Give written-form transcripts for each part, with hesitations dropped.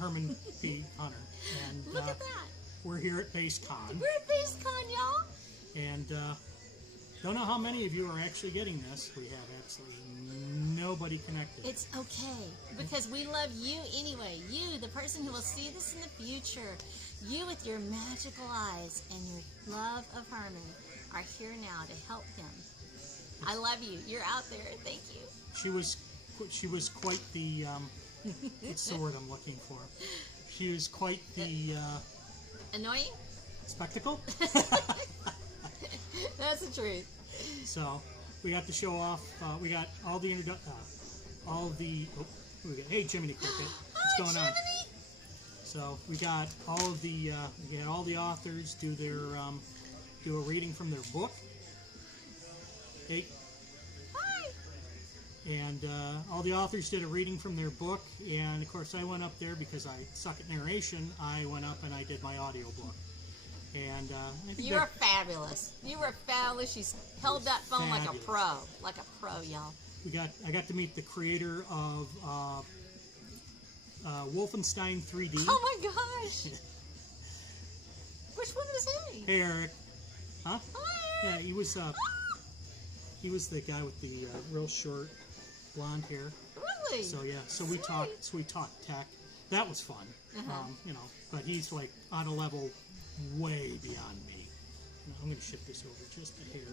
Herman P. Hunter. And Look at that. we're here at BasedCon. We're at BasedCon, y'all. And don't know how many of you are actually getting this. We have absolutely nobody connected. It's okay, because we love you anyway. You, the person who will see this in the future. You with your magical eyes and your love of Herman are here now to help him. I love you. You're out there. Thank you. She was quite the what's the word I'm looking for? She was quite the annoying spectacle. That's the truth. So we got to show off. We got all the hey, Jiminy Cricket, what's going on? So we got all of the all the authors do a reading from their book. Hey. Hi. And all the authors did a reading from their book, and of course I went up there because I suck at narration. I went up and I did my audio book. And I think you were fabulous. You were fabulous. She's held that phone fabulous. like a pro, y'all. I got to meet the creator of Wolfenstein 3D. Oh my gosh! Which one is he? Hey Eric. Huh? Hi, Eric. Yeah, he was the guy with the real short blonde hair. Really? So yeah, so we talked tech. That was fun. But he's like on a level way beyond me. I'm going to shift this over just a hair.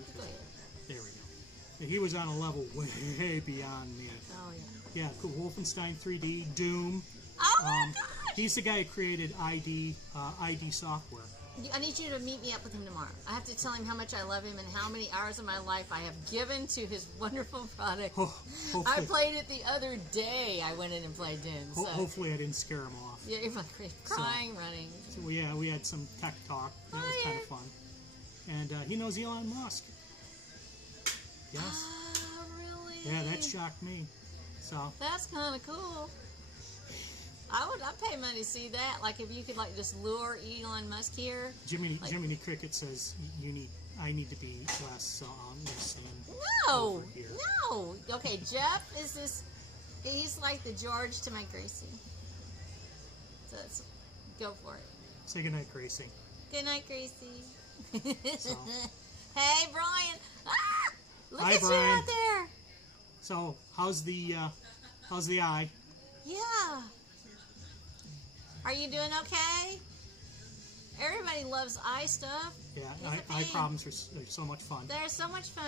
There we go. He was on a level way beyond me. Oh yeah. Yeah, cool. Wolfenstein 3D, Doom. Oh my gosh! He's the guy who created ID software. I need you to meet me up with him tomorrow. I have to tell him how much I love him and how many hours of my life I have given to his wonderful product. I played it the other day. I went in and played Doom. So. Hopefully I didn't scare him off. Yeah, you're crying, running. So yeah, we had some tech talk. That was kind of fun. And he knows Elon Musk. Yes. Oh, really? Yeah, that shocked me. So that's kind of cool. I'd pay money to see that. Like if you could just lure Elon Musk here. Jiminy Cricket says I need to be less No, no. Okay, Jeff he's like the George to my Gracie. So go for it. Say goodnight, Gracie. Good night, Gracie. So. Hey, Brian. Ah! Look Hi, at Brian. you out there. So how's the eye? Yeah. Are you doing okay? Everybody loves eye stuff. Yeah, eye problems are so much fun. They're so much fun.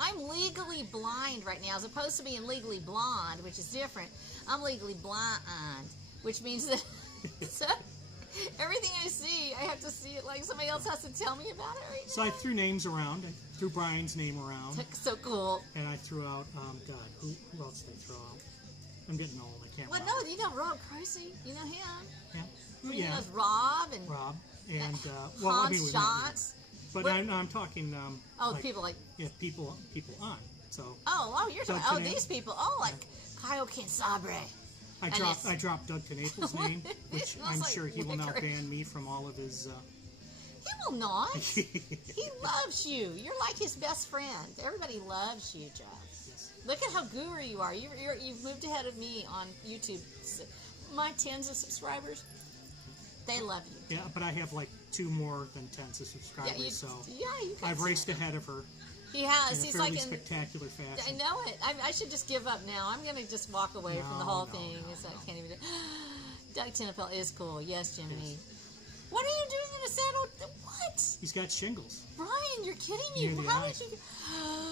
I'm legally blind right now, as opposed to being legally blonde, which is different. I'm legally blind, which means that so everything I see, I have to see it like somebody else has to tell me about it right now. So I threw names around. I threw Brian's name around. So cool. And I threw out, who else did I throw out? I'm getting old. I can't remember. No, you know Rob Croce. You know him. Yeah. He knows Rob and Hans Shots. But I'm talking. People like. Yeah, people on. So. You're talking. These people. Like Kyle Kinsabre. I dropped Doug Knaple's name, which I'm sure he will now ban me from all of his. He will not. He loves you. You're like his best friend. Everybody loves you, Jeff. Yes. Look at how guru you are. You've moved ahead of me on YouTube. My tens of subscribers, they love you. Yeah, but I have like 2 more than tens of subscribers, I've raced ahead of her. He has. He's like in spectacular fashion. I know it. I should just give up now. I'm going to just walk away from the whole thing. I can't even do. Doug Tenenfeld is cool. Yes, Jiminy. Yes. What are you doing in a saddle? What? He's got shingles. Brian, you're kidding me. How did you?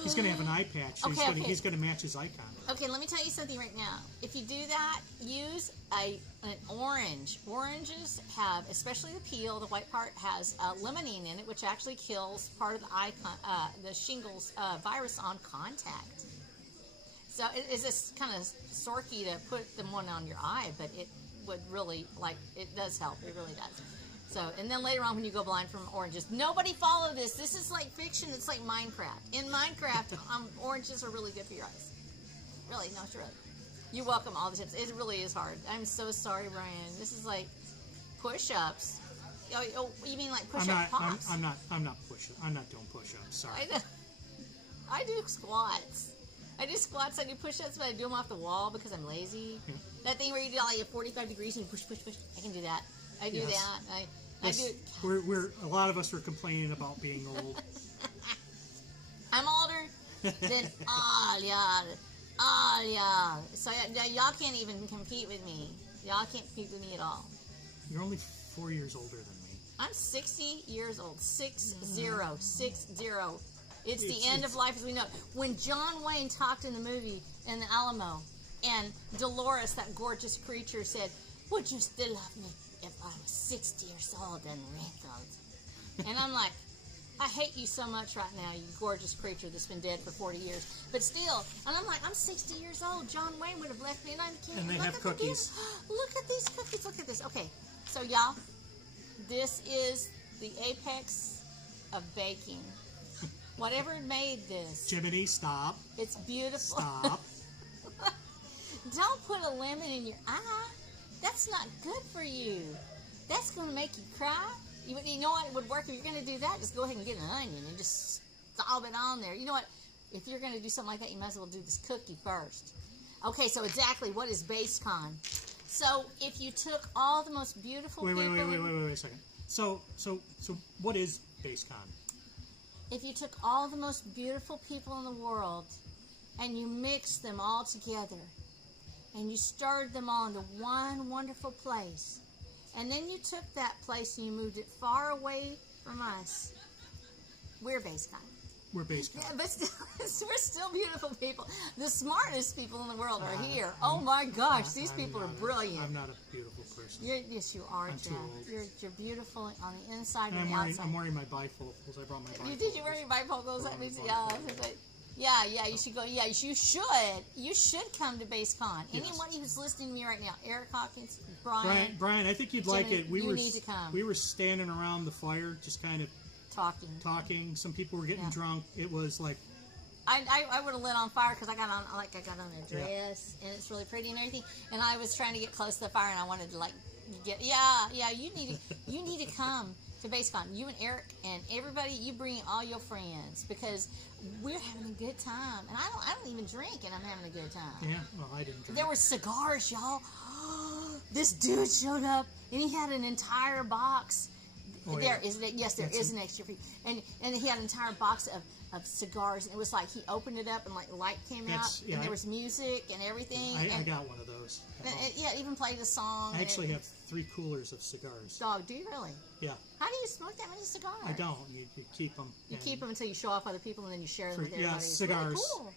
He's going to have an eye patch. So he's going to match his icon. Okay, let me tell you something right now. If you do that, use an orange. Oranges have, especially the peel, the white part has limonene in it, which actually kills part of the icon, the shingles virus on contact. So it's just kind of sorky to put the one on your eye, but it would really, it does help. It really does. So, and then later on when you go blind from oranges, nobody follow this. This is like fiction. It's like Minecraft. In Minecraft, oranges are really good for your eyes. Really, no, it's really. You're welcome all the tips. It really is hard. I'm so sorry, Brian. This is like push-ups. Oh, you mean like push-up pops? I'm not push-up. I'm not doing push-ups. Sorry. I do squats. I do squats, I do push-ups, but I do them off the wall because I'm lazy. Yeah. That thing where you do all your 45 degrees and you push. I can do that. I do Yes. that. I Yes, do. we're a lot of us are complaining about being old. I'm older than all y'all. So y'all can't even compete with me. Y'all can't compete with me at all. You're only 4 years older than me. I'm 60 years old. 60. It's the end of life as we know it. When John Wayne talked in the movie in the Alamo, and Dolores, that gorgeous creature, said, "Would you still love me if I was 60 years old and wrinkled?" And I'm like, I hate you so much right now, you gorgeous creature that's been dead for 40 years. But still, and I'm like, I'm 60 years old. John Wayne would have left me, and I'm a kid. And they have cookies. Look at these cookies. Look at this. Okay, so y'all, this is the apex of baking. Whatever made this. Jiminy, stop. It's beautiful. Stop. Don't put a lemon in your eye. That's not good for you. That's going to make you cry. You know what? It would work if you're going to do that. Just go ahead and get an onion and just stomp it on there. You know what? If you're going to do something like that, you might as well do this cookie first. Okay, so exactly what is BasedCon? So if you took all the most beautiful Wait people... a second. So what is BasedCon? If you took all the most beautiful people in the world and you mixed them all together and you stirred them all into one wonderful place, and then you took that place and you moved it far away from us, we're BasedCon. We're BasedCon. Yeah, but still, we're still beautiful people. The smartest people in the world are here. Oh my gosh, these people are brilliant. I'm not a beautiful person. Yes, you are, Jeff. too old. You're beautiful on the inside And and the outside. I'm wearing my bifocals. I brought my bifocals. Did you wear your bifocals? That means, yeah, you should go. Yeah, you should. You should come to BasedCon. Yes. Anybody who's listening to me right now, Eric Hawkins, Brian, Brian, I think you'd like Jimmy, it. you need to come. We were standing around the fire, just kind of talking. Some people were getting drunk. It was like I would have lit on fire because I got on a dress and it's really pretty and everything. And I was trying to get close to the fire and I wanted to get you need to come to BasedCon. You and Eric and everybody, you bring all your friends because we're having a good time. And I don't even drink and I'm having a good time. Yeah, well, I didn't drink. There were cigars, y'all. This dude showed up and he had an entire box. Oh, there yeah. is that. Yes, there is an extra fee, and he had an entire box of cigars, and it was like he opened it up and like light came out, and there was music and everything. I got one of those. It even played a song. I actually have 3 coolers of cigars. Dog, do you really? Yeah. How do you smoke that many cigars? I don't. You keep them. You keep them until you show off other people, and then you share them with everybody. Yeah, It's cigars. really cool.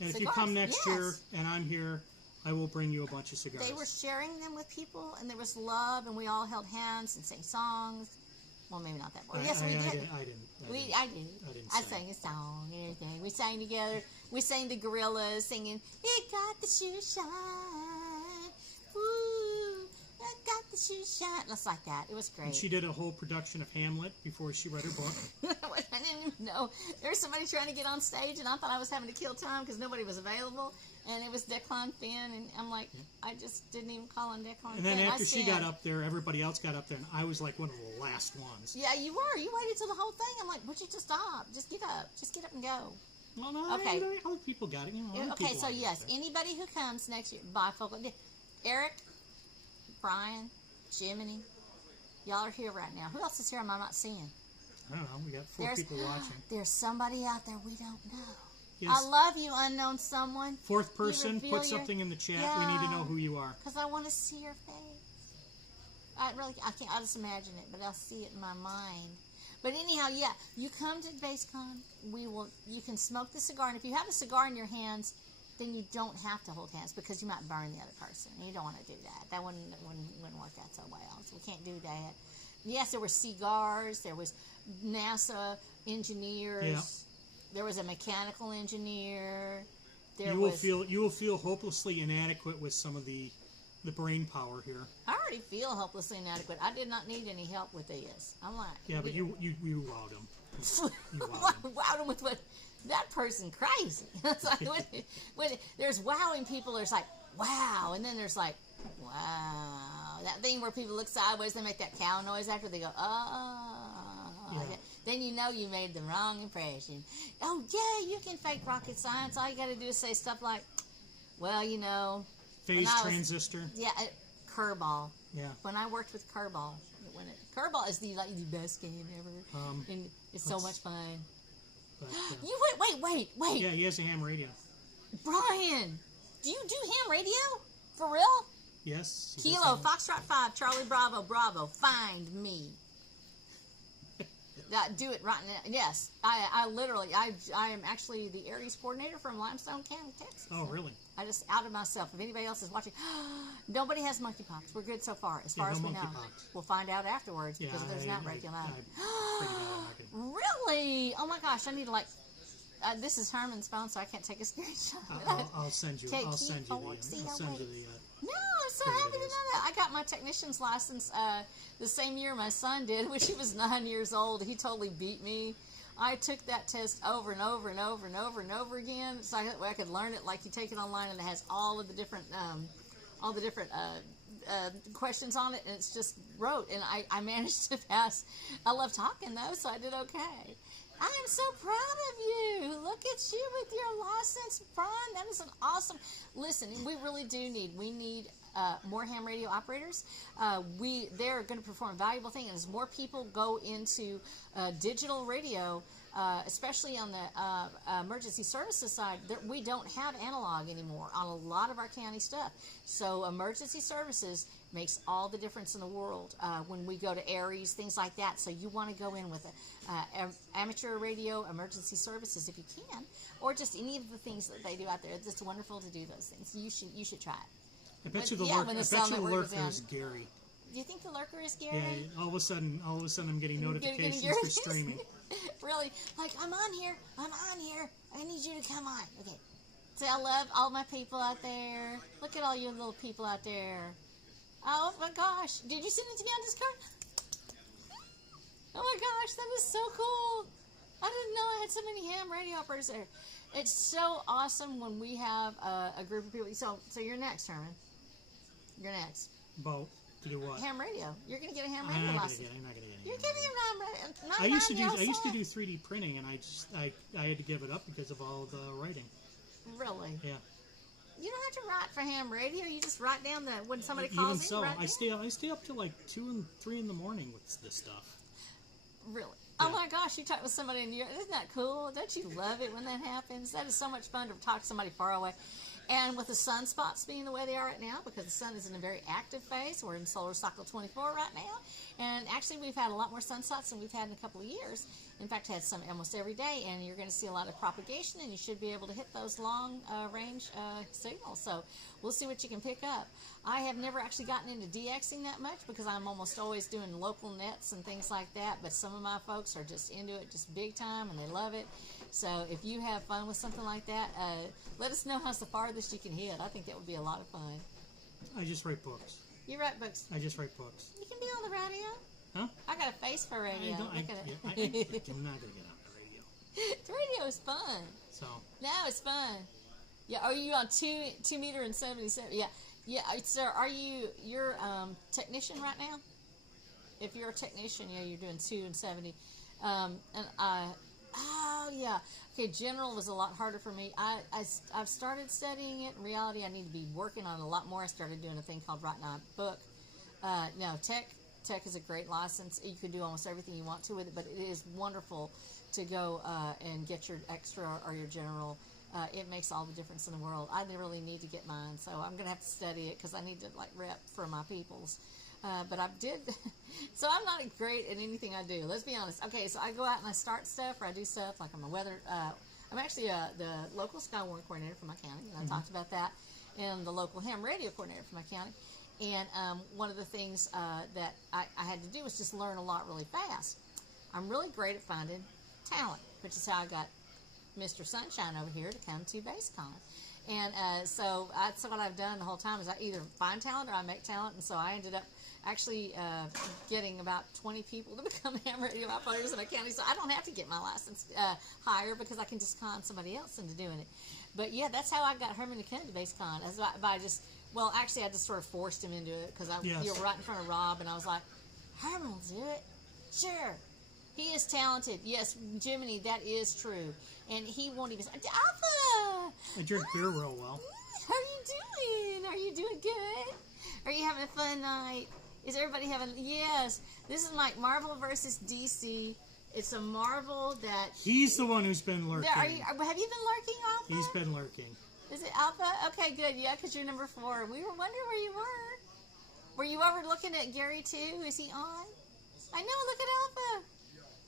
And if Cigars, you come next yes. year and I'm here, I will bring you a bunch of cigars. They were sharing them with people, and there was love, and we all held hands and sang songs. Well, maybe not that much. Yes, we did. I didn't. I did. I sang a song and everything. We sang together. We sang the Gorillas singing, "It got the shoe shine. Ooh, it got the shoe shine." Just like that. It was great. And she did a whole production of Hamlet before she read her book. I didn't even know. There was somebody trying to get on stage, and I thought I was having to kill time because nobody was available. And it was Declan Finn, and I'm like, I just didn't even call on Declan Finn. And then after she got up there, everybody else got up there, and I was like one of the last ones. Yeah, you were. You waited till the whole thing. I'm like, would you just stop? Just get up. Just get up and go. Well, no, Okay. Other people got it. Okay, so yes, anybody who comes next year, bifocal. Eric, Brian, Jiminy, y'all are here right now. Who else is here I'm not seeing? I don't know. We got 4 people watching. There's somebody out there we don't know. Yes. I love you, unknown someone. 4th person, put something in the chat. Yeah. We need to know who you are. Because I want to see your face. I can't. I just imagine it, but I'll see it in my mind. But anyhow, yeah, you come to BasedCon. You can smoke the cigar, and if you have a cigar in your hands, then you don't have to hold hands because you might burn the other person. You don't want to do that. That wouldn't work out so well. So we can't do that. Yes, there were cigars. There was NASA engineers. Yeah. There was a mechanical engineer. You will feel hopelessly inadequate with some of the brain power here. I already feel hopelessly inadequate. I did not need any help with this. I'm like, yeah, but you wowed him. Wowed him with what? That person crazy. It's like, when there's wowing people, there's like wow, and then there's like wow. That thing where people look sideways, they make that cow noise after they go oh. Yeah. then you know you made the wrong impression. Oh, yeah, you can fake rocket science. All you got to do is say stuff like, well, you know. Phase transistor. Yeah, Kerbal. Yeah. When I worked with Kerbal, Kerbal is the best game ever. And it's so much fun. But, you wait. Yeah, he has a ham radio. Brian, do you do ham radio? For real? Yes. Kilo, Foxtrot 5, Charlie Bravo, find me. Do it right now. Yes, I literally, I am actually the Aries coordinator from Limestone County, Texas. Oh, really? I just outed myself. If anybody else is watching, nobody has monkeypox. We're good so far, as far as we know. We'll find out afterwards because there's an outbreak in Really? Oh my gosh! I need to this is Herman's phone, so I can't take a screenshot. I'll send you. I'll send you the. No, I'm so happy to know that. I got my technician's license the same year my son did, when he was 9 years old. He totally beat me. I took that test over and over and over and over and over again, so I could learn it like you take it online, and it has all the different questions on it, and it's just wrote, and I managed to pass. I love talking though, so I did okay. I am so proud of you. Look at you with your license, Brian. That is an awesome. Listen, we really do need. We need more ham radio operators. They're going to perform a valuable thing, and as more people go into digital radio, especially on the emergency services side, we don't have analog anymore on a lot of our county stuff. So emergency services makes all the difference in the world when we go to Aries, things like that. So you want to go in with amateur radio, emergency services if you can, or just any of the things that they do out there. It's just wonderful to do those things. You should try it. I bet you the lurker is Gary. Do you think the lurker is Gary? Yeah. All of a sudden, I'm getting notifications for streaming. Really? Like, I'm on here. I need you to come on. Okay. See, I love all my people out there. Look at all you little people out there. Oh my gosh. Did you send it to me on Discord? Oh my gosh, that is so cool. I didn't know I had so many ham radio operators there. It's so awesome when we have a group of people. So you're next, Herman. You're next. Bo, to do what? Ham radio. You're going to get a ham radio license. I'm not going to get it. You're getting a ham radio. I used to do 3D printing, and I had to give it up because of all the writing. Really? Yeah. You don't have to write for ham radio. You just write down when somebody calls in. Even so, I stay up till like 2 and 3 in the morning with this stuff. Really? Yeah. Oh my gosh, you talk with somebody in Europe. Isn't that cool? Don't you love it when that happens? That is so much fun to talk to somebody far away. And with the sunspots being the way they are right now, because the sun is in a very active phase, we're in solar cycle 24 right now, and actually we've had a lot more sunspots than we've had in a couple of years. In fact, had some almost every day, and you're going to see a lot of propagation, and you should be able to hit those long range signals. So we'll see what you can pick up. I have never actually gotten into DXing that much because I'm almost always doing local nets and things like that, but some of my folks are just into it just big time, and they love it. So if you have fun with something like that, let us know how's the farthest you can hit. I think that would be a lot of fun. I just write books. You write books? I just write books. You can be on the radio. Huh? I got a face for radio. I'm not going to get on the radio. The radio is fun. So. No, it's fun. Yeah, are you on 2 meter and 77? Yeah. Yeah, so are you're technician right now? If you're a technician, yeah, you're doing 2 and 70. Oh, yeah. Okay, general was a lot harder for me. I've started studying it. In reality, I need to be working on it a lot more. I started doing a thing called writing a book. No, Tech is a great license. You can do almost everything you want to with it, but it is wonderful to go and get your extra or your general. It makes all the difference in the world. I really need to get mine, so I'm going to have to study it because I need to rep for my peoples. But I did, so I'm not great at anything I do. Let's be honest. Okay, so I go out and I start stuff, or I do stuff like I'm a weather. I'm actually the local Skywarn coordinator for my county, and I talked about that, and the local ham radio coordinator for my county. And one of the things that I had to do was just learn a lot really fast. I'm really great at finding talent, which is how I got Mr. Sunshine over here to come to BasedCon. And so that's what I've done the whole time is I either find talent or I make talent. And so I ended up actually getting about 20 people to become ham radio operators in my county. So I don't have to get my license higher because I can just con somebody else into doing it. But yeah, that's how I got Herman to come to BasedCon. By just, well, actually I just sort of forced him into it because you were right in front of Rob and I was like, Herman will do it. Sure. He is talented. Yes, Jiminy, that is true. And he won't even say, Alpha! I drink beer real well. How are you doing? Are you doing good? Are you having a fun night? Is everybody having... Yes. This is like Marvel versus DC. It's a Marvel that... He's the one who's been lurking. Have you been lurking, Alpha? He's been lurking. Is it Alpha? Okay, good. Yeah, because you're number 4. We were wondering where you were. Were you over looking at Gary, too? Is he on? I know. Look at Alpha.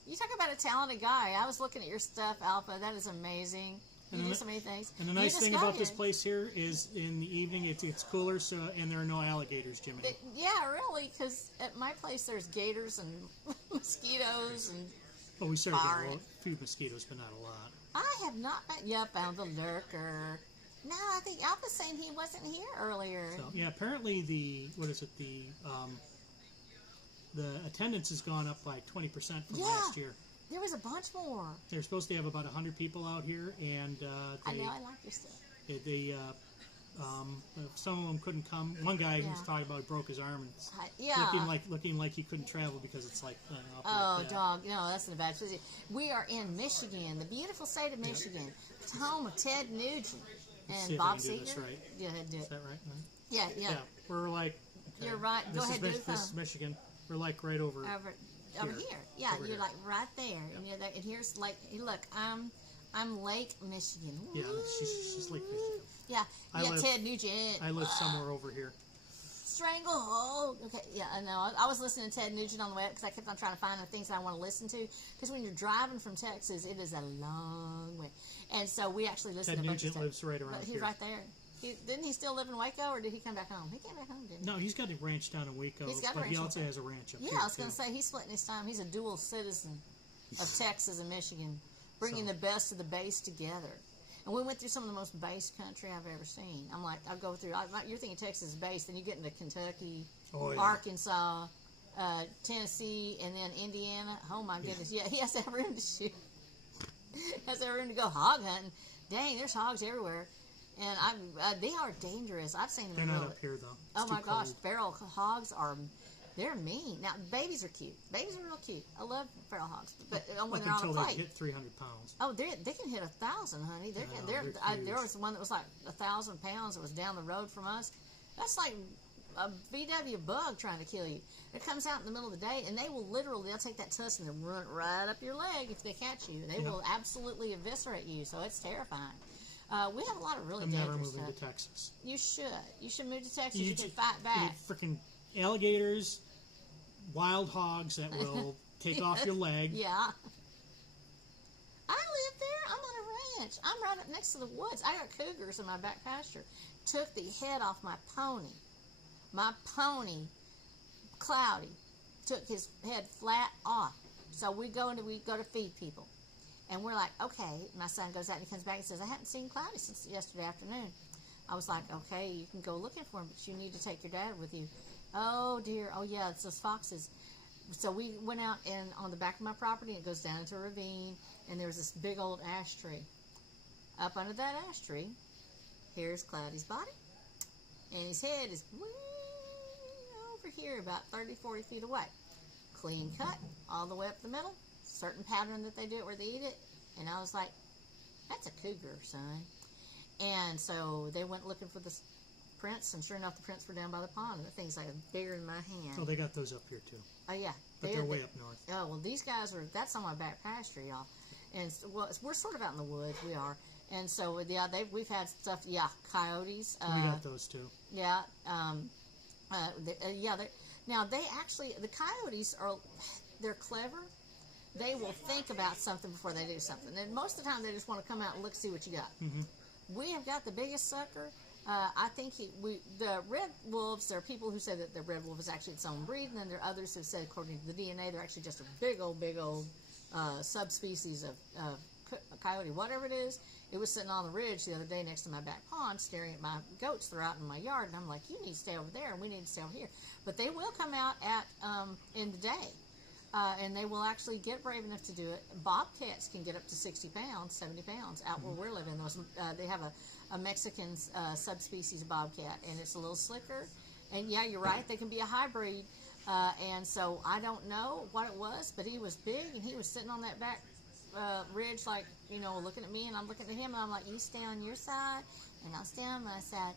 You talk about a talented guy. I was looking at your stuff, Alpha. That is amazing. You do so many things. And the nice thing about this place here is in the evening it's cooler, and there are no alligators, Jimmy. Yeah, really, because at my place there's gators and mosquitoes and... Well, we started getting a few mosquitoes, but not a lot. I have not... Yep, found the lurker. No, I think Alpha's saying he wasn't here earlier. So, yeah, apparently the attendance has gone up by 20% from last year. There was a bunch more. They're supposed to have about 100 people out here, and I know, I like your stuff. Some of them couldn't come. One guy who was talking about broke his arm and looking like he couldn't travel because it's like dog, no, that's in the bad position. We are in Michigan, the beautiful state of Michigan. It's home of Ted Nugent and Bob Seger. Right. Yeah, do it. Is that right? Yeah. We're like. Okay. You're right. Go ahead. This is Michigan. We're like right over here. Yeah, you're like right there, and you're there, and here's like, look, I'm Lake Michigan. Woo. Yeah, she's Lake Michigan. Yeah, Ted Nugent. I live somewhere over here. Stranglehold. Okay, yeah, I know. I was listening to Ted Nugent on the way because I kept on trying to find the things that I want to listen to. Because when you're driving from Texas, it is a long way, and so we actually listen to a bunch of stuff. Ted Nugent lives right around here. He's right there. Didn't he still live in Waco, or did he come back home? He came back home, didn't he? No, he's got a ranch down in Waco. But he also has a ranch up here. Yeah, I was going to say, he's splitting his time. He's a dual citizen of Texas and Michigan, bringing the best of the base together. And we went through some of the most base country I've ever seen. I'm like, I go through, you're thinking Texas is base, then you get into Kentucky, Arkansas, Tennessee, and then Indiana. Oh, my goodness. Yeah, he has to have room to shoot. He has to have room to go hog hunting. Dang, there's hogs everywhere. And they are dangerous. I've seen them. They're not up here, though. Oh, my gosh. Feral hogs they're mean. Now, babies are cute. Babies are real cute. I love feral hogs. But when they're on a plate. They hit 300 pounds. Oh, they can hit 1,000, honey. There was one that was like 1,000 pounds that was down the road from us. That's like a VW bug trying to kill you. It comes out in the middle of the day, and they'll take that tusk and run it right up your leg if they catch you. They will absolutely eviscerate you, so it's terrifying. We have a lot of really dangerous stuff. I'm never moving to Texas. You should. You should move to Texas. You can fight back. Freaking alligators, wild hogs that will take off your leg. Yeah. I live there. I'm on a ranch. I'm right up next to the woods. I got cougars in my back pasture. Took the head off my pony. My pony, Cloudy, took his head flat off. So we go to feed people. And we're like, okay. My son goes out and he comes back and says, I haven't seen Cloudy since yesterday afternoon. I was like, okay, you can go looking for him, but you need to take your dad with you. Oh, dear. Oh, yeah, it's those foxes. So we went out and on the back of my property, it goes down into a ravine, and there was this big old ash tree. Up under that ash tree, here's Cloudy's body, and his head is way over here, about 30, 40 feet away. Clean cut, all the way up the middle. Certain pattern that they do it where they eat it. And I was like, that's a cougar, son. And so they went looking for the prints, and sure enough, the prints were down by the pond. The thing's like bigger than my hand. Oh, they got those up here, too. Oh, yeah. But they're way up north. Oh, well, these guys that's on my back pasture, y'all. And, we're sort of out in the woods, we are. And so, yeah, we've had stuff, coyotes. We got those, too. Yeah. Now, the coyotes they're clever. They will think about something before they do something. And most of the time, they just want to come out and look, see what you got. Mm-hmm. We have got the biggest sucker. I think the red wolves, there are people who say that the red wolf is actually its own breed, and then there are others who say, according to the DNA, they're actually just a big old subspecies of coyote, whatever it is. It was sitting on the ridge the other day next to my back pond, staring at my goats that are out in my yard, and I'm like, you need to stay over there, and we need to stay over here. But they will come out in the day. And they will actually get brave enough to do it. Bobcats can get up to 60 pounds, 70 pounds out where we're living. They have a Mexican subspecies of bobcat, and it's a little slicker. And yeah, you're right, they can be a hybrid. And so I don't know what it was, but he was big, and he was sitting on that back ridge, like, looking at me, and I'm looking at him, and I'm like, you stay on your side, and I'll stay on my side,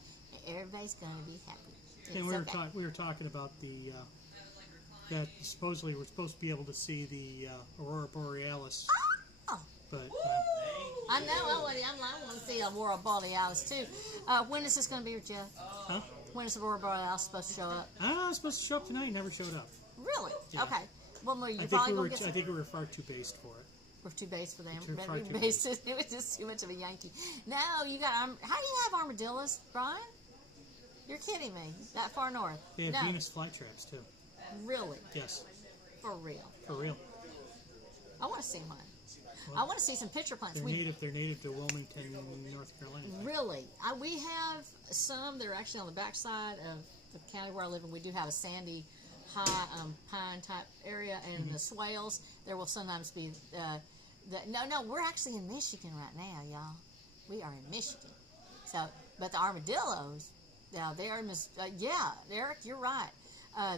and everybody's going to be happy. And we were talking about that supposedly we're supposed to be able to see the Aurora Borealis. Oh. But I know. I want to see Aurora Borealis too. When is this going to be, Jeff? Huh? When is Aurora Borealis supposed to show up? It's supposed to show up tonight. Never showed up. Really? Yeah. Okay. Well, you I probably going to get. I think we were far too based for it. We're too based for them. Far too based. It was just too much of a Yankee. No, you got. How do you have armadillos, Brian? You're kidding me. That far north? They have No. Venus flytraps too. Really? Yes. For real? For real. I want to see one. Well, I want to see some picture plants. They're native to Wilmington, North Carolina. Really? We have some that are actually on the backside of the county where I live, and we do have a sandy, high pine type area, and the swales. There will sometimes be no. We're actually in Michigan right now, y'all. We are in Michigan. So, but the armadillos, they are. Eric, you're right.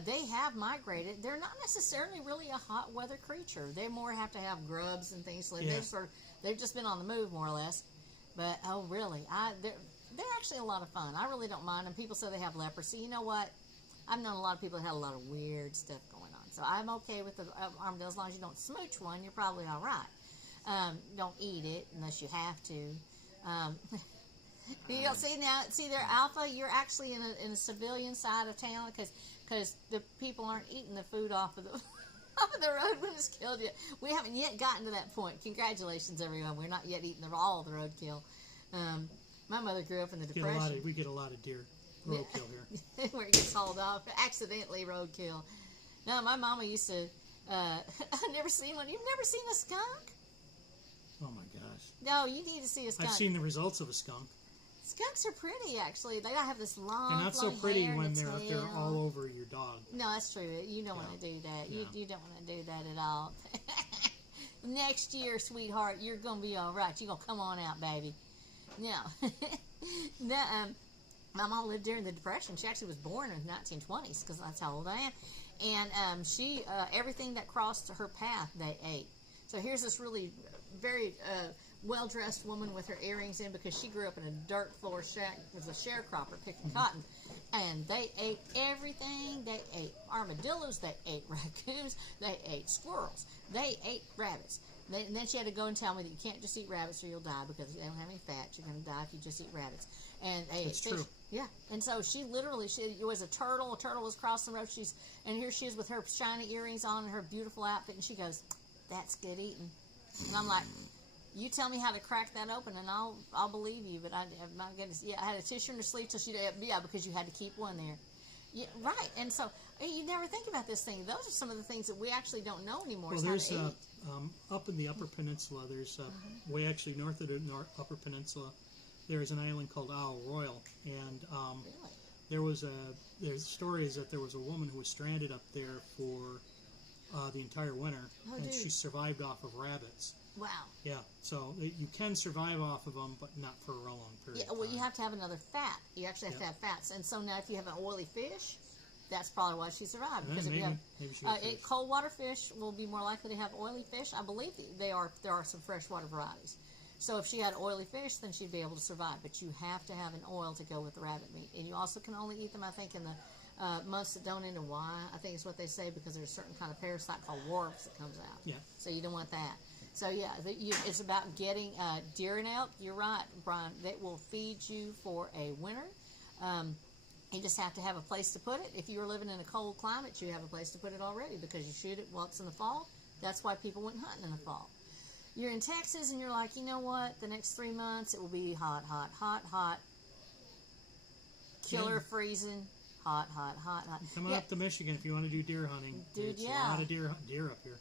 They have migrated. They're not necessarily really a hot weather creature. They more have to have grubs and things like that. They've just been on the move more or less. But really, they're actually a lot of fun. I really don't mind them. People say they have leprosy. You know what? I've known a lot of people that had a lot of weird stuff going on. So I'm okay with the armadillo. As long as you don't smooch one, you're probably all right. Don't eat it unless you have to. You see there, Alpha, you're actually in a civilian side of town because the people aren't eating the food off of the off of the road when it's killed yet. We haven't yet gotten to that point. Congratulations, everyone. We're not yet eating all of the roadkill. My mother grew up in the Depression. We get a lot of deer roadkill here. Where it gets hauled off, accidentally roadkill. No, my mama used to. I've never seen one. You've never seen a skunk? Oh my gosh. No, you need to see a skunk. I've seen the results of a skunk. Skunks are pretty, actually. They have this long, They're not so pretty hair when and they're all over your dog. No, that's true. You don't want to do that. No. You don't want to do that at all. Next year, sweetheart, you're going to be all right. You're going to come on out, baby. No. My mom lived during the Depression. She actually was born in the 1920s because that's how old I am. And she, everything that crossed her path, they ate. So here's this really very well-dressed woman with her earrings in because she grew up in a dirt floor shack as a sharecropper picking cotton. And they ate everything. They ate armadillos. They ate raccoons. They ate squirrels. They ate rabbits. And then she had to go and tell me that you can't just eat rabbits or you'll die because they don't have any fat. You're going to die if you just eat rabbits. And they ate fish. True. Yeah. And so she was a turtle. A turtle was crossing the road. And here she is with her shiny earrings on and her beautiful outfit. And she goes, "That's good eating." And I'm like, you tell me how to crack that open, and I'll believe you. But my goodness, I had a tissue in her sleeve till because you had to keep one there. Yeah, right. And so you never think about this thing. Those are some of the things that we actually don't know anymore. Well, there's up in the Upper Peninsula. There's way actually north of the Upper Peninsula. There's an island called Isle Royal, and really? There's stories that there was a woman who was stranded up there for the entire winter, and she survived off of rabbits. Wow. Yeah, so you can survive off of them, but not for a real long period. Yeah, well, you have to have another fat. You actually have to have fats, and so now if you have an oily fish, that's probably why she survived. Because if you have cold water fish, will be more likely to have oily fish. I believe there are some freshwater varieties. So if she had oily fish, then she'd be able to survive. But you have to have an oil to go with the rabbit meat, and you also can only eat them, I think, in the months that don't end in Y. I think it's what they say because there's a certain kind of parasite called warps that comes out. Yeah. So you don't want that. So yeah, it's about getting deer and elk. You're right, Brian. That will feed you for a winter. You just have to have a place to put it. If you're living in a cold climate, you have a place to put it already because you shoot it while it's in the fall. That's why people went hunting in the fall. You're in Texas and you're like, you know what? The next 3 months it will be hot, hot, hot, hot. Killer freezing. Hot, hot, hot, hot. Come up to Michigan if you want to do deer hunting. Dude, There's a lot of deer up here.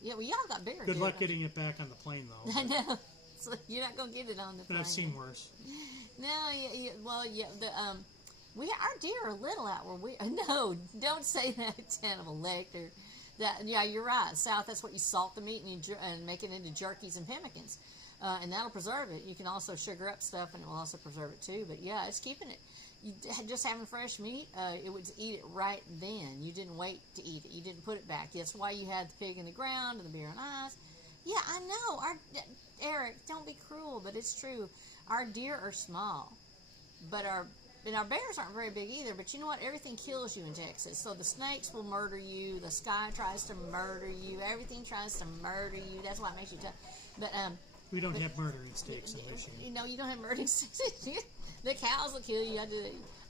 Yeah, well, y'all got bigger. Good luck getting it back on the plane, though. I know. So you're not going to get it on the plane. But I've seen worse. No, our deer are little out where we. No, don't say that, Hannibal Lecter. You're right. South, that's what you salt the meat and make it into jerkies and pemmicans, and that'll preserve it. You can also sugar up stuff, and it will also preserve it too. But yeah, it's keeping it. just having fresh meat, it would eat it right then. You didn't wait to eat it. You didn't put it back. That's why you had the pig in the ground and the beer on ice. Yeah, I know. Eric, don't be cruel, but it's true. Our deer are small, but our bears aren't very big either. But you know what? Everything kills you in Texas. So the snakes will murder you. The sky tries to murder you. Everything tries to murder you. That's why it makes you tough. But we don't have murdering snakes in Michigan. You know, you don't have murdering snakes. The cows will kill you.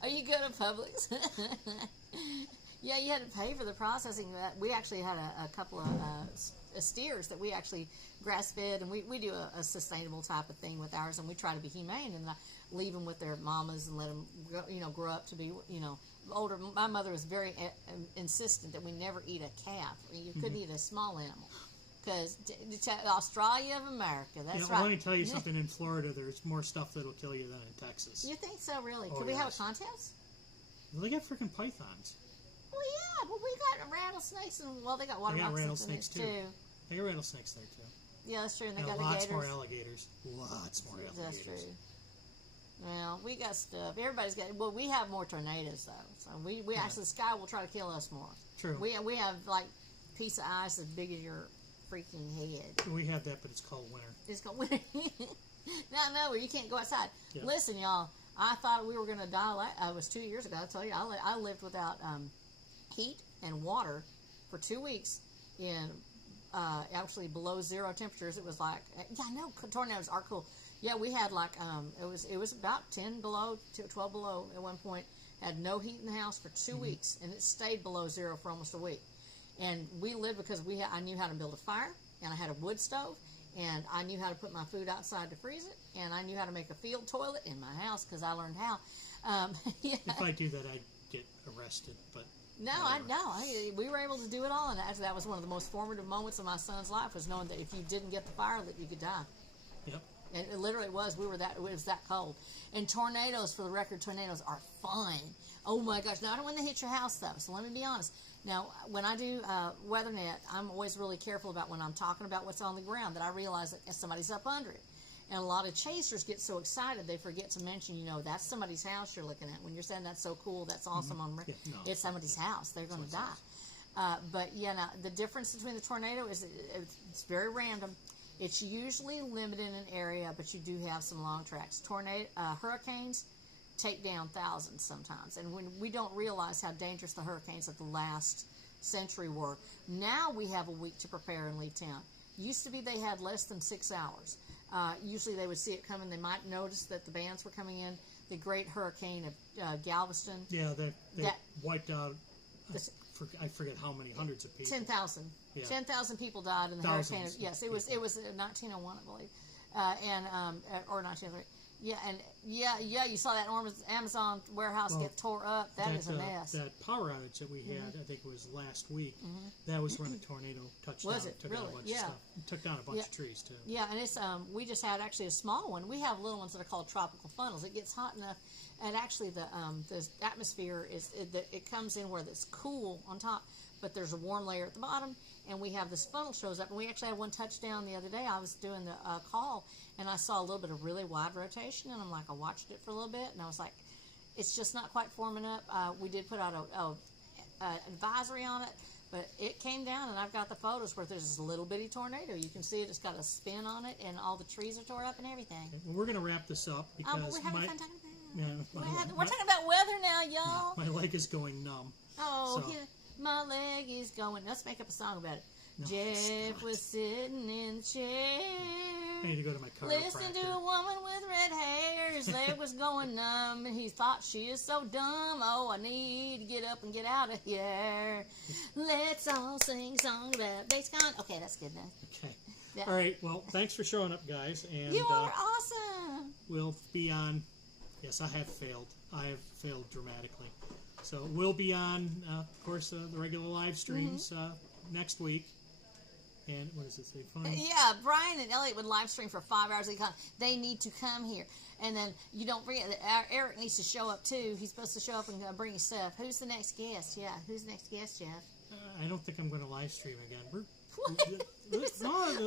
Are you good at Publix? Yeah, you had to pay for the processing. We actually had a couple of steers that we actually grass fed, and we do a sustainable type of thing with ours, and we try to be humane and leave them with their mamas and let them grow up to be older. My mother was very insistent that we never eat a calf. You couldn't eat a small animal. Because Australia of America, that's right. Let me tell you something. In Florida, there's more stuff that'll kill you than in Texas. You think so, really? Oh, Could we have a contest? Well, they got freaking pythons. Well, yeah, but we got rattlesnakes and they got water rattlesnakes too. They got rattlesnakes there too. Yeah, that's true. And they got lots the more alligators. Lots more alligators. That's true. Well, we got stuff. Everybody's got. Well, we have more tornadoes though. So we actually, the sky will try to kill us more. True. We have like a piece of ice as big as your freaking head. We have that, but it's called winter. It's called winter. No, you can't go outside. Yep. Listen, y'all. I thought we were going to die. It was 2 years ago. I tell you, I lived without heat and water for 2 weeks in actually below zero temperatures. It was like, yeah, I know tornadoes are cool. Yeah, we had like it was about 10 below, 12 below at one point. Had no heat in the house for 2 weeks, and it stayed below zero for almost a week. And we lived because I knew how to build a fire, and I had a wood stove, and I knew how to put my food outside to freeze it, and I knew how to make a field toilet in my house because I learned how. Yeah. If I do that, I'd get arrested. But no, we were able to do it all, and actually that was one of the most formative moments of my son's life, was knowing that if you didn't get the fire lit, you could die. Yep. And it literally was. It was that cold. And tornadoes, for the record, tornadoes are fun. Oh my gosh! Now I don't want to hit your house though, so let me be honest. Now, when I do WeatherNet, I'm always really careful about when I'm talking about what's on the ground, that I realize that somebody's up under it. And a lot of chasers get so excited they forget to mention, that's somebody's house you're looking at. When you're saying that's so cool, that's awesome, it's somebody's house. They're going to die. But yeah, now the difference between the tornado is it's very random. It's usually limited in an area, but you do have some long tracks. Hurricanes take down thousands sometimes, and when we don't realize how dangerous the hurricanes of the last century were. Now we have a week to prepare and leave town. Used to be they had less than 6 hours. Usually they would see it coming. They might notice that the bands were coming in. The great hurricane of Galveston. Yeah, that wiped out, I forget how many, hundreds of people. 10,000. Yeah. 10,000 people died in the hurricane. Yes, it was 1901, I believe, or 1903. Yeah, and you saw that Amazon warehouse get tore up. That is a mess. That power outage that we had, I think it was last week, that was when a tornado touched down. It took really? down a bunch of stuff. It took down a bunch of trees, too. Yeah, and it's we just had actually a small one. We have little ones that are called tropical funnels. It gets hot enough, and actually the atmosphere it comes in where it's cool on top, but there's a warm layer at the bottom, and we have this funnel shows up. And we actually had one touchdown the other day. I was doing the call, and I saw a little bit of really wide rotation, and I watched it for a little bit, and I was like, it's just not quite forming up. We did put out a advisory on it, but it came down, and I've got the photos where there's this little bitty tornado. You can see it. It's got a spin on it, and all the trees are tore up and everything. Okay. Well, we're going to wrap this up because we're having fun talking about it. We're talking about weather now, y'all. My leg is going numb. Oh, my leg is going. Let's make up a song about it. No, Jeff was sitting in the chair. I need to go to my chiropractor. Listen to a woman with red hair. His leg was going numb, and he thought, she is so dumb. Oh, I need to get up and get out of here. Let's all sing a song about BasedCon. Okay, that's good enough. Okay. Yeah. All right. Well, thanks for showing up, guys. And you are awesome. We'll be on. Yes, I have failed. I have failed dramatically. So we'll be on, of course, the regular live streams next week. And what does it say? Fine. Yeah, Brian and Elliot would live stream for 5 hours. They need to come here. And then you don't forget that Eric needs to show up too. He's supposed to show up and bring his stuff. Who's the next guest? Yeah, who's the next guest, Jeff? I don't think I'm going to live stream again.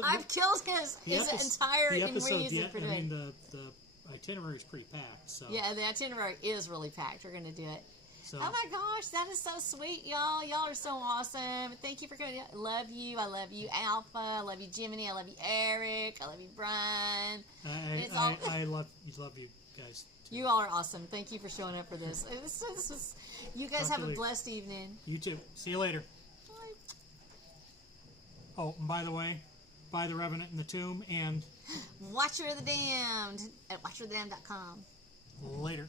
I've killed his entire reason for doing. I mean, the itinerary is pretty packed. So yeah, the itinerary is really packed. We're going to do it. So, oh my gosh, that is so sweet, y'all. Y'all are so awesome. Thank you for coming. I love you. I love you, Alpha. I love you, Jiminy. I love you, Eric. I love you, Brian. I love you guys. Too. You all are awesome. Thank you for showing up for this. You guys have a blessed evening. You too. See you later. Bye. Oh, and by the way, buy The Revenant in the Tomb and Watcher of the Damned at watcherofthedamned.com. Later.